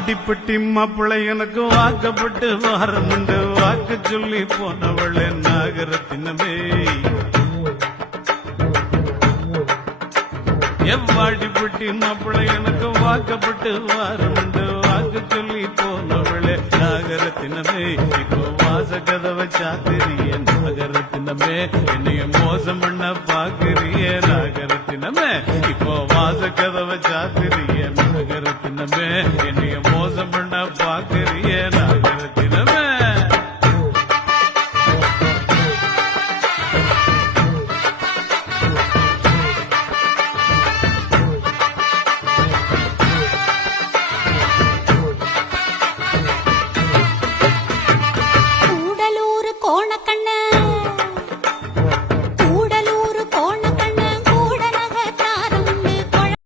வாடிப்பட்டி மாப்பிள்ளை எனக்கு வாக்கப்பட்டு வாரமுண்டு வாக்கு சொல்லி போனவளே நாகரத்தினமே எவ்வாடிப்பட்டி மாப்பிள்ளை எனக்கு வாக்கப்பட்டு வாரமுண்டு வாக்கு சொல்லி போனவளே நாகரத்தினமே இப்போ வாச கதவை சாத்திரிய நாகரத்தினமே என்னைய மோசம் பண்ண பாக்குறிய நாகரத்தினமே இப்போ வாச கதவை சாத்திரிய